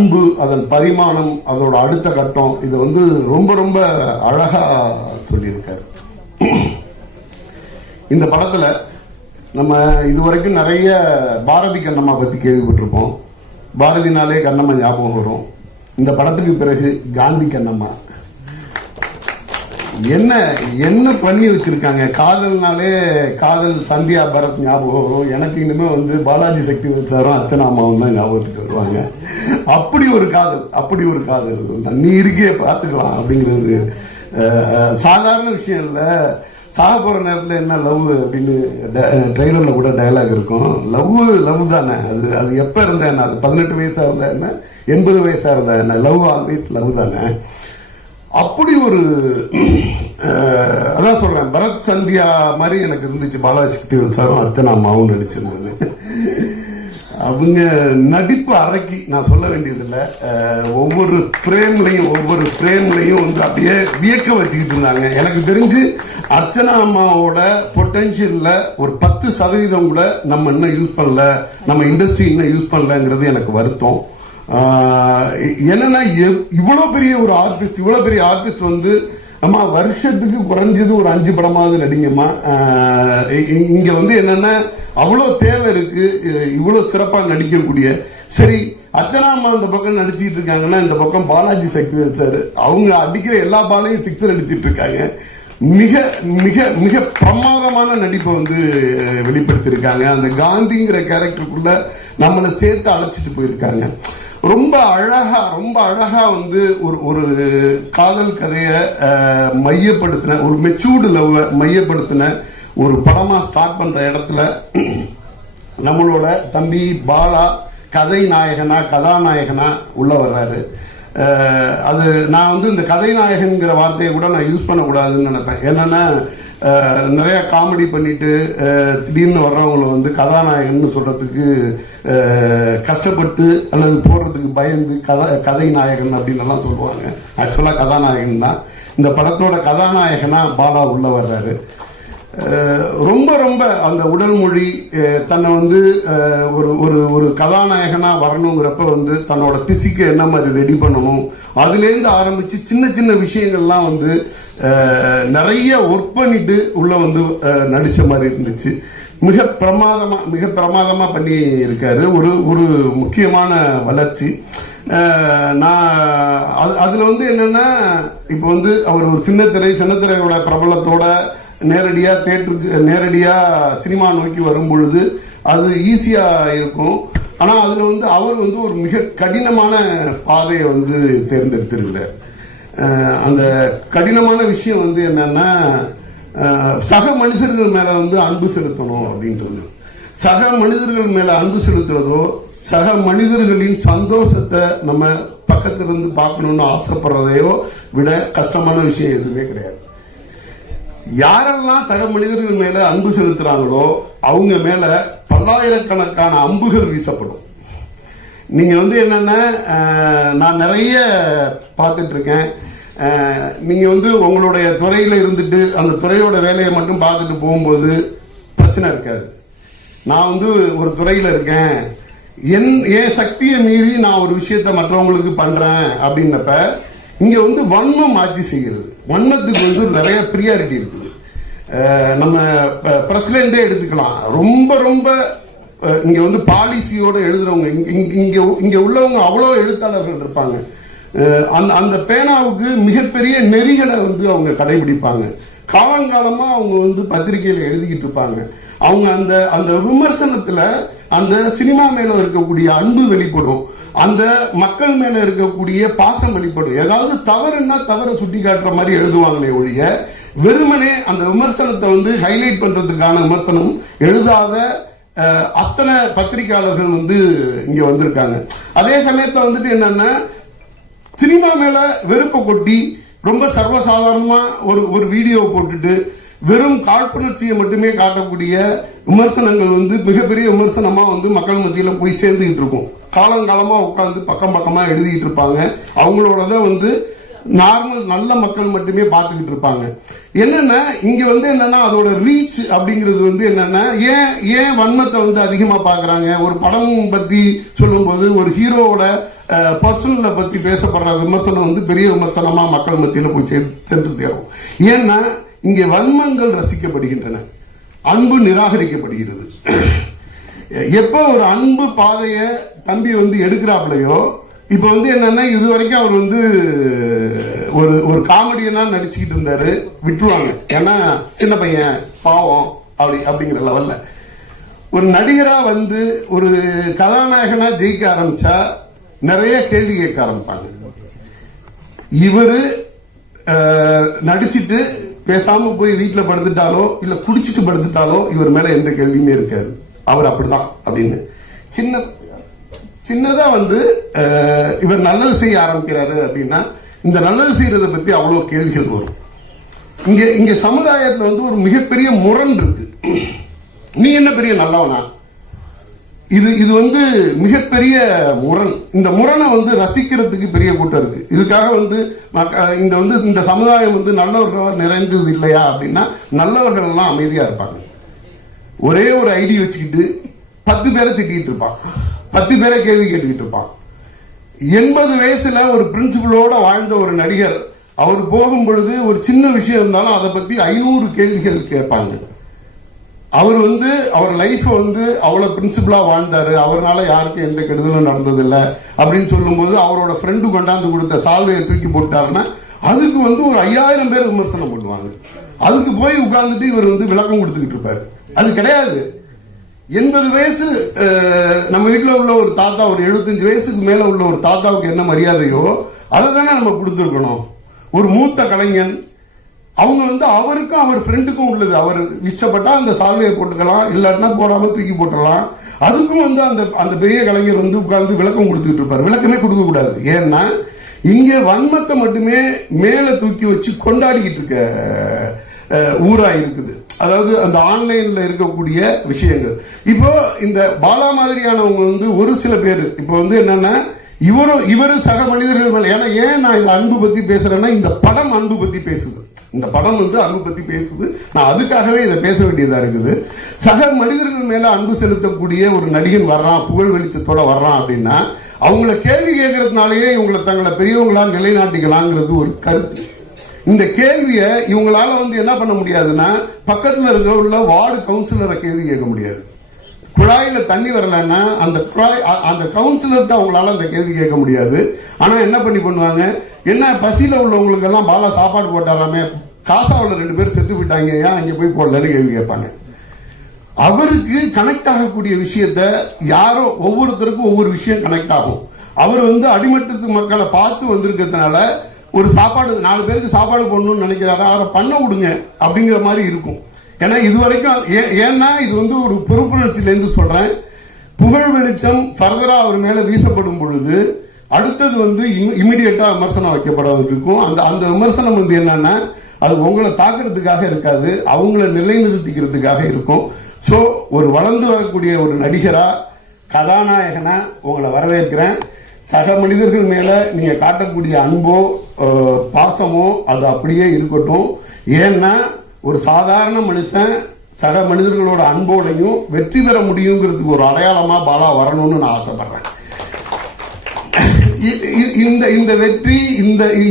அன்பு, அதன் பரிமாணம், அதோட அடுத்த கட்டம், இதை வந்து ரொம்ப ரொம்ப அழகா சொல்லியிருக்காரு. இந்த படத்துல நம்ம இதுவரைக்கும் நிறைய பாரதி கண்ணம்மா பத்தி கேள்விப்பட்டிருப்போம். பாரதினாலே கண்ணம்மா ஞாபகம் வரும். இந்த படத்துக்கு பிறகு காந்தி கண்ணம்மா என்ன என்ன பண்ணி வச்சிருக்காங்க. காதல்னாலே காதல் சந்தியா பரத் ஞாபகம் வரும். எனக்கு இனிமே வந்து பாலாஜி சக்தி சாரும் அர்ச்சனா அம்மாவும் தான் ஞாபகத்துக்கு வருவாங்க. அப்படி ஒரு காதல், அப்படி ஒரு காதல். நீ இருக்கே பார்த்துக்கலாம் அப்படிங்கிறது சாதாரண விஷயம் இல்லை. சாக போற நேரத்தில் என்ன லவ் அப்படின்னு ட்ரெய்லர்ல கூட டயலாக் இருக்கும். லவ் தானே அது. அது எப்ப இருந்தா என்ன, அது 18 வயசா இருந்தா என்ன, 80 வயசா இருந்தா என்ன, லவ் ஆல்வேஸ் லவ் தானே. அப்படி ஒரு அதான் சொல்றேன், பரத் சந்தியா மாதிரி எனக்கு இருந்துச்சு. பாலாஜி சக்தி சாரும் அர்ச்சனா அம்மாவும் நடிச்சிருந்தது. அவங்க நடிப்பு அறைக்கு நான் சொல்ல வேண்டியதில்லை. ஒவ்வொரு ஃப்ரேம்லையும் வந்து அப்படியே வியக்க வச்சுக்கிட்டு இருந்தாங்க. எனக்கு தெரிஞ்சு அர்ச்சனா அம்மாவோட பொட்டன்ஷியல்ல ஒரு 10% கூட நம்ம இன்னும் யூஸ் பண்ணல, நம்ம இண்டஸ்ட்ரி இன்னும் யூஸ் பண்ணலங்கிறது எனக்கு வருத்தம். என்னன்னா இவ்வளவு பெரிய ஆர்டிஸ்ட் வந்து அம்மா வருஷத்துக்கு குறைஞ்சது ஒரு 5 படமாவது நடிங்கம்மா. இங்க வந்து என்னன்னா அவ்வளவு தேவை இருக்கு, இவ்வளவு சிறப்பா நடிக்கக்கூடிய. சரி, அர்ச்சனா அம்மா இந்த பக்கம் நடிச்சுட்டு இருக்காங்கன்னா, இந்த பக்கம் பாலாஜி சக்தி சார் அவங்க அடிக்கிற எல்லா பாலையும் 6 அடிச்சிட்டு இருக்காங்க. மிக மிக மிக பிரமாதமான நடிப்பை வந்து வெளிப்படுத்தியிருக்காங்க. அந்த காந்திங்கிற கேரக்டருக்குள்ள நம்மளை சேர்த்து அழைச்சிட்டு போயிருக்காங்க. ரொம்ப அழகா வந்து ஒரு காதல் கதையை மையப்படுத்தின, ஒரு மெச்சூர்டு லவ் மையப்படுத்தின ஒரு படமா ஸ்டார்ட் பண்ற இடத்துல நம்மளோட தம்பி பாலா கதாநாயகனா உள்ள வர்றாரு. அது நான் வந்து இந்த கதைநாயகன்கிற வார்த்தையை கூட நான் யூஸ் பண்ணக்கூடாதுன்னு நினைப்பேன். என்னன்னா நிறைய காமெடி பண்ணிட்டு திடீர்னு வர்றவங்களை வந்து கதாநாயகன் சொல்றதுக்கு கஷ்டப்பட்டு அல்லது போடுறதுக்கு பயந்து கதை நாயகன் அப்படின்னு எல்லாம் சொல்லுவாங்க. ஆக்சுவலா கதாநாயகன் தான். இந்த படத்தோட கதாநாயகனா பாலா உள்ள வர்றாரு. ரொம்ப ரொம்ப அந்த உடல் மொழி தன்னை வந்து ஒரு கதாநாயகனா வரணுங்கிறப்ப வந்து தன்னோட பிசிக்கு என்ன மாதிரி ரெடி பண்ணணும், அதுலேருந்து ஆரம்பிச்சு சின்ன சின்ன விஷயங்கள்லாம் வந்து நிறைய ஒர்க் பண்ணிட்டு உள்ள வந்து நடிச்ச மாதிரி இருந்துச்சு. மிக பிரமாதமா பண்ணி இருக்காரு. ஒரு முக்கியமான வளர்ச்சி. நான் அதுல வந்து என்னன்னா, இப்ப வந்து அவர் ஒரு சின்னத்திரையோட பிரபலத்தோட நேரடியா சினிமா நோக்கி வரும் பொழுது அது ஈஸியா இருக்கும். ஆனா அதுல வந்து அவர் வந்து ஒரு மிக கடினமான பாதையை வந்து தேர்ந்தெடுத்திருக்கிறார். அந்த கடினமான விஷயம் வந்து என்னன்னா, சக மனிதர்கள் மேல வந்து அன்பு செலுத்தணும் அப்படின்றது. சக மனிதர்கள் மேல அன்பு செலுத்துறதோ, சக மனிதர்களின் சந்தோஷத்தை நம்ம பக்கத்திலிருந்து பார்க்கணும்னு ஆசைப்படுறதையோ விட கஷ்டமான விஷயம் எதுவுமே கிடையாது. யாரெல்லாம் சக மனிதர்கள் மேல அன்பு செலுத்துறாங்களோ அவங்க மேல பல்லாயிரக்கணக்கான அம்புகள் வீசப்படும். நீங்க வந்து என்னன்னா, நான் நிறைய பார்த்துட்டு இருக்கேன். நீங்க வந்து உங்களுடைய துறையில இருந்துட்டு அந்த துறையோட வேலையை மட்டும் பார்த்துட்டு போகும்போது பிரச்சனை இருக்காது. நான் வந்து ஒரு துறையில இருக்கேன், என் சக்தியை மீறி நான் ஒரு விஷயத்த மற்றவங்களுக்கு பண்றேன் அப்படின்னப்ப இங்க வந்து வன்மம் ஆட்சி செய்கிறது. வன்மத்துக்கு வந்து நிறைய பிரியாரிட்டி இருக்குது. நம்ம பிரசிடென்டே எடுத்துக்கலாம். ரொம்ப ரொம்ப இங்க வந்து பாலிசியோட எழுதுறவங்க, இங்க உள்ளவங்க அவ்வளோ எழுத்தாளர்கள் இருப்பாங்க. அந்த பேனாவுக்கு மிகப்பெரிய நெறிகளை வந்து அவங்க கடைபிடிப்பாங்க. காலங்காலமா அவங்க வந்து பத்திரிகையில எழுதிக்கிட்டு இருப்பாங்க. அவங்க அந்த விமர்சனத்துல அந்த சினிமா மேல இருக்கக்கூடிய அன்பு வெளிப்படும், அந்த மக்கள் மேல இருக்கக்கூடிய பாசம் வெளிப்படும். ஏதாவது தவறுன்னா தவறை சுட்டி காட்டுற மாதிரி எழுதுவாங்களே ஒழிய வெறுமனே அந்த விமர்சனத்தை வந்து ஹைலைட் பண்றதுக்கான விமர்சனம் எழுதாத அத்தனை பத்திரிகையாளர்கள் வந்து இங்க வந்திருக்காங்க. அதே சமயத்துல வந்துட்டு என்னன்னா, சினிமா மேல வெறுப்பை கொட்டி ரொம்ப சர்வசாதாரணமா ஒரு வீடியோ போட்டுட்டு வெறும் காழ்ப்புணர்ச்சியை மட்டுமே காட்டக்கூடிய விமர்சனங்கள் வந்து மிகப்பெரிய விமர்சனமா வந்து மக்கள் மத்தியில போய் சேர்ந்துகிட்டு இருக்கும். காலங்காலமா உட்காந்து பக்கமா எழுதிட்டு இருப்பாங்க. அவங்களோட வந்து நார்மல் நல்ல மக்கள் மட்டுமே பார்த்துக்கிட்டு இருப்பாங்க. என்னன்னா இங்க வந்து என்னன்னா அதோட ரீச் அப்படிங்கிறது வந்து என்னன்னா ஏன் வன்மத்தை வந்து அதிகமா பாக்குறாங்க. ஒரு படம் பத்தி சொல்லும்போது ஒரு ஹீரோவோட பர்சனலை பத்தி பேசப்படுற விமர்சனம் வந்து பெரிய விமர்சனமா மக்கள் மத்தியில் போய் சென்று சேரும். ஏன்னா இங்கே வன்மங்கள் ரசிக்கப்படுகின்றன, அன்பு நிராகரிக்கப்படுகிறது. எப்போ ஒரு அன்பு பாதைய தம்பி வந்து எடுக்கிறாப்லையோ, இப்ப வந்து என்னன்னா இது வரைக்கும் அவர் வந்து ஒரு காமெடியனா நடிச்சுக்கிட்டு இருந்தாரு, விட்டுருவாங்க. ஏன்னா சின்ன பையன் பாவம் அப்படிங்கிற லெவல்ல ஒரு நடிகரா வந்து ஒரு கதாநாயகனா ஜெயிக்க ஆரம்பிச்சா நிறைய கேள்வி கேட்க ஆரம்பிப்பாங்க. இவரு நடிச்சிட்டு பேசாம போய் வீட்டுல படுத்துட்டாலோ இல்ல குடிச்சிட்டு படுத்துட்டாலோ இவர் மேல எந்த கேள்வியுமே இருக்காது. அவர் அப்படிதான் அப்படின்னு சின்னதா வந்து இவர் நல்லது செய்ய ஆரம்பிக்கிறாரு அப்படின்னா இந்த நல்லது செய்யறத பத்தி அவ்வளவு கேள்விகள் வரும். இங்க சமுதாயத்துல வந்து ஒரு மிகப்பெரிய முரண் இருக்கு. நீ என்ன பெரிய நல்லவனா, இது வந்து மிகப்பெரிய முரண். இந்த முரணை வந்து ரசிக்கிறதுக்கு பெரிய கூட்டம் இருக்கு. இதுக்காக வந்து இந்த சமுதாயம் வந்து நல்லவர்களால் நிறைந்தது இல்லையா அப்படின்னா நல்லவர்கள் எல்லாம் அமைதியா இருப்பாங்க. ஒரே ஒரு ஐடி வச்சுக்கிட்டு 10 பேரை திட்டிட்டு இருப்பான், 10 பேரை கேள்வி கேட்டுக்கிட்டு இருப்பான். 80 வயசுல ஒரு பிரின்சிபலோட வாழ்ந்த ஒரு நடிகர் அவர் போகும் பொழுது ஒரு சின்ன விஷயம் இருந்தாலும் அதை பத்தி 500 கேள்விகள் கேட்பாங்க. அவர் வந்து அவர் லைஃப் வந்து அவ்வளவு பிரின்சிபலா வாழ்ந்தாரு, அவரால் யாருக்கும் எந்த கெடுதலும் நடந்ததில்லை அப்படின்னு சொல்லும்போது அவரோட ஃப்ரெண்டு கொண்டாந்து கொடுத்த சால்வையை தூக்கி போட்டாருன்னா அதுக்கு வந்து ஒரு 5000 பேர் விமர்சனம் பண்ணுவாங்க. அதுக்கு போய் உட்கார்ந்துட்டு இவர் வந்து விளக்கம் கொடுத்துக்கிட்டு இருப்பாரு. அது கிடையாது. 80 வயசு நம்ம வீட்டில் உள்ள ஒரு தாத்தா, ஒரு 75 வயசுக்கு மேல உள்ள ஒரு தாத்தாவுக்கு என்ன மரியாதையோ அதை தானே நம்ம கொடுத்துருக்கணும். ஒரு மூத்த கலைஞன், அவங்க வந்து அவருக்கும் அவர் ஃப்ரெண்டுக்கும் உள்ளது. அவர் இஷ்டப்பட்டா அந்த சால்வையை போட்டுக்கலாம், இல்லாட்டினா போடாம தூக்கி போட்டுடலாம். அதுக்கும் வந்து அந்த பெரிய கலைஞர் வந்து உட்கார்ந்து விளக்கம் கொடுத்துட்டு இருப்பாரு. விளக்கமே கொடுக்க கூடாது. ஏன்னா இங்க வன்மத்தை மட்டுமே மேல தூக்கி வச்சு கொண்டாடிக்கிட்டு இருக்க ஊரா இருக்குது. அதாவது அந்த ஆன்லைன்ல இருக்கக்கூடிய விஷயங்கள். இப்போ இந்த பாலா மாதிரியானவங்க வந்து ஒரு சில பேர் இப்போ வந்து என்னன்னா இவரு சக மனிதர்கள் மேல, ஏன் நான் இந்த அன்பு பத்தி பேசுறேன்னா இந்த படம் அன்பு பத்தி பேசுது. இந்த படம் வந்து அன்பு பத்தி பேசுது. நான் அதுக்காகவே இதை பேச வேண்டியதா இருக்குது. சக மனிதர்கள் மேல அன்பு செலுத்தக்கூடிய ஒரு நடிகன் வர்றான், புகழ் வெளிச்சத்தோட வர்றான் அப்படின்னா அவங்கள கேள்வி கேட்கறதுனாலேயே இவங்களை தங்களை பெரியவங்களா நிலைநாட்டிக்கலாங்கிறது ஒரு கருத்து. இந்த கேள்வியை இவங்களால வந்து என்ன பண்ண முடியாதுன்னா பக்கத்துல இருக்க உள்ள வார்டு கவுன்சிலரை கேள்வி கேட்க முடியாது. குழாயில தண்ணி வரலன்னா அந்த கவுன்சிலர்கிட்ட அவங்களால அந்த கேள்வி கேட்க முடியாது. ஆனா என்ன பண்ணுவாங்க, என்ன பசியில உள்ளவங்களுக்கு எல்லாம் பாலா சாப்பாடு போட்டாராமே, காசாவில் 2 பேர் செத்து போயிட்டாங்க, ஏன் அங்கே போய் போடலன்னு கேள்வி கேட்பாங்க. அவருக்கு கனெக்ட் ஆகக்கூடிய விஷயத்த யாரோ ஒவ்வொருத்தருக்கும் ஒவ்வொரு விஷயம் கனெக்ட் ஆகும். அவர் வந்து அடிமட்டத்து மக்களை பார்த்து வந்திருக்கிறதுனால ஒரு சாப்பாடு 4 பேருக்கு சாப்பாடு போடணும்னு நினைக்கிறாரு, அவரை பண்ண விடுங்க அப்படிங்கிற மாதிரி இருக்கும். ஏன்னா இது வரைக்கும் ஏன்னா இது வந்து ஒரு பொறுப்புணர்ச்சியிலேருந்து சொல்றேன். புகழ் வெளிச்சம் ஃபர்தரா அவர் மேல வீசப்படும் பொழுது அடுத்தது வந்து இமிடியேட்டா விமர்சனம் வைக்கப்பட இருக்கும். அந்த விமர்சனம் வந்து என்னன்னா அது உங்களை தாக்குறதுக்காக இருக்காது, அவங்கள நிலைநிறுத்திக்கிறதுக்காக இருக்கும். ஸோ ஒரு வளர்ந்து வரக்கூடிய ஒரு நடிகரா கதாநாயகனா உங்களை வரவேற்கிறேன். சக மனிதர்கள் மேல நீங்க காட்டக்கூடிய அன்போ பாசமோ அது அப்படியே இருக்கட்டும். ஏன்னா ஒரு சாதாரண மனுஷன் சக மனிதர்களோட அன்போடையும் வெற்றி பெற முடியுங்கிறதுக்கு ஒரு அடையாளமா பாலா வரணும்னு நான் ஆசைப்படுறேன். இந்த வெற்றி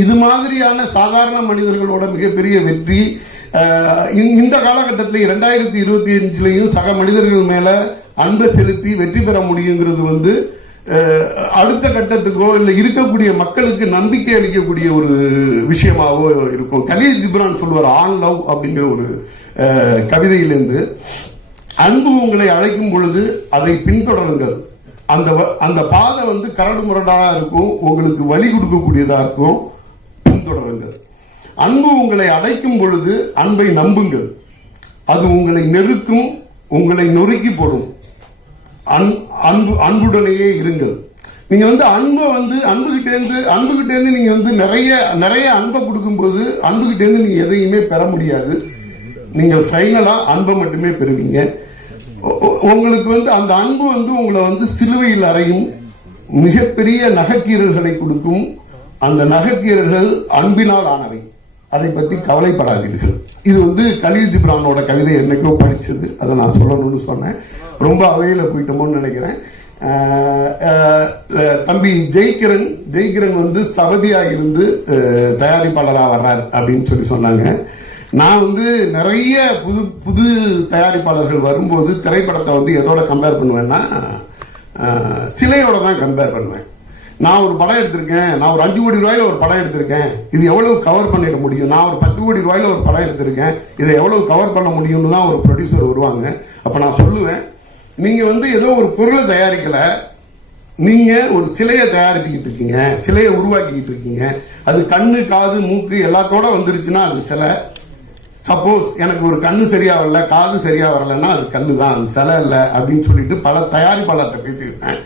இது மாதிரியான சாதாரண மனிதர்களோட மிகப்பெரிய வெற்றி இந்த காலகட்டத்தில் 2025 சக மனிதர்கள் மேல அன்பை செலுத்தி வெற்றி பெற முடியுங்கிறது வந்து அடுத்த கட்டத்துக்கோ இல்லை இருக்கக்கூடிய மக்களுக்கு நம்பிக்கை அளிக்கக்கூடிய ஒரு விஷயமாவோ இருக்கும். கலீல் ஜிப்ரான் சொல்லுவார் ஆன் லவ் அப்படிங்கிற ஒரு கவிதையிலிருந்து, அன்பு உங்களை அழைக்கும் பொழுது அதை பின்தொடருங்கள். அந்த பாதை வந்து கரடு முரடாக இருக்கும், உங்களுக்கு வழி கொடுக்கக்கூடியதா இருக்கும், பின்தொடருங்கள். அன்பு உங்களை அடைக்கும் பொழுது அன்பை நம்புங்கள், அது உங்களை நெருக்கும், உங்களை நொறுக்கி போடும். அன்புடனேயே இருங்கள். நீங்க வந்து அன்புகிட்ட இருந்து நீங்க வந்து நிறைய அன்பை கொடுக்கும்போது அன்புகிட்ட இருந்து நீங்க எதையுமே பெற முடியாது. நீங்கள் ஃபைனலா அன்பை மட்டுமே பெறுவீங்க. உங்களுக்கு வந்து அந்த அன்பு வந்து உங்களை வந்து சிலுவையில் அறையும், மிகப்பெரிய நகைக்கீரல்களை கொடுக்கும், அந்த நகைத்தீரர்கள் அன்பினால் ஆனவை, அதை பற்றி கவலைப்படாதீர்கள். இது வந்து கலீல் ஜிப்ரானோட கவிதை என்னைக்கோ படிச்சது, அதை நான் சொல்லணும்னு சொன்னேன். ரொம்ப அவையில் போயிட்டோமோன்னு நினைக்கிறேன். தம்பி ஜெய்கிரன் வந்து சபதியா இருந்து தயாரிப்பாளராக வர்றார் அப்படின்னு சொன்னாங்க. நான் வந்து நிறைய புது தயாரிப்பாளர்கள் வரும்போது திரைப்படத்தை வந்து எதோட கம்பேர் பண்ணுவேன்னா சிலையோட தான் கம்பேர் பண்ணுவேன். நான் ஒரு படம் எடுத்திருக்கேன், நான் ஒரு 5 கோடி ரூபாயில ஒரு படம் எடுத்திருக்கேன், இது எவ்வளவு கவர் பண்ணிட முடியும், நான் ஒரு 10 கோடி ரூபாயில ஒரு படம் எடுத்திருக்கேன், இதை எவ்வளவு கவர் பண்ண முடியும்னு தான் ஒரு ப்ரொடியூசர் வருவாங்க. அப்ப நான் சொல்லுவேன், நீங்க வந்து ஏதோ ஒரு பொருளை தயாரிக்கல, நீங்க ஒரு சிலையை தயாரிச்சுக்கிட்டு இருக்கீங்க, சிலையை உருவாக்கிக்கிட்டு இருக்கீங்க. அது கண்ணு காது மூக்கு எல்லாத்தோட வந்துருச்சுன்னா அது சிலை. சப்போஸ் எனக்கு ஒரு கண்ணு சரியா வரல, காது சரியா வரலன்னா அது கல்லு தான், அது சிலை இல்லை அப்படின்னு சொல்லிட்டு பல தயாரிப்பாளர்கிட்ட பேசியிருக்கேன்.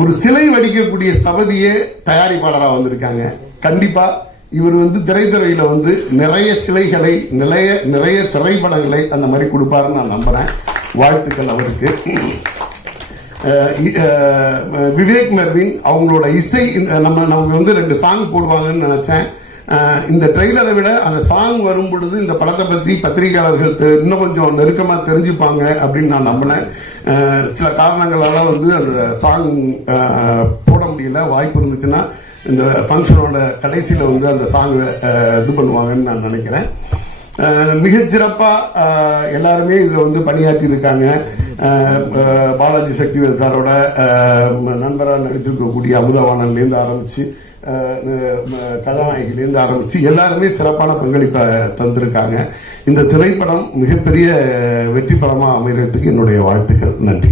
ஒரு சிலை வடிக்கக்கூடிய ஸ்தபதியே தயாரிப்பாளராக வந்திருக்காங்க. கண்டிப்பா இவர் வந்து திரைத்துறையில வந்து நிறைய சிலைகளை நிறைய திரைப்படங்களை அந்த மாதிரி கொடுப்பாருன்னு நான் நம்புறேன். வாழ்த்துக்கள் அவருக்கு. விவேக் மெர்வின் அவங்களோட இசை, நமக்கு வந்து 2 சாங் போடுவாங்கன்னு நினைச்சேன். இந்த ட்ரெய்லரை விட அந்த சாங் வரும் பொழுது இந்த படத்தை பற்றி பத்திரிகையாளர்கள் இன்னும் கொஞ்சம் நெருக்கமாக தெரிஞ்சுப்பாங்க அப்படின்னு நான் நம்பினேன். சில காரணங்களால வந்து அந்த சாங் போட முடியல. வாய்ப்பு இருந்துச்சுன்னா இந்த ஃபங்க்ஷனோட கடைசியில் வந்து அந்த சாங் இது பண்ணுவாங்கன்னு நான் நினைக்கிறேன். மிகச்சிறப்பாக எல்லாருமே இதில் வந்து பணியாற்றி இருக்காங்க. பாலாஜி சக்திவேல் சாரோட நண்பராக நடித்திருக்கக்கூடிய அமுதவாணன்லேருந்து ஆரம்பித்து கதாநாயகிலேருந்து ஆரம்பித்து எல்லாருமே சிறப்பான பங்களிப்பை தந்திருக்காங்க. இந்த திரைப்படம் மிகப்பெரிய வெற்றி படமாக அமைகிறதுக்கு என்னுடைய வாழ்த்துக்கள். நன்றி.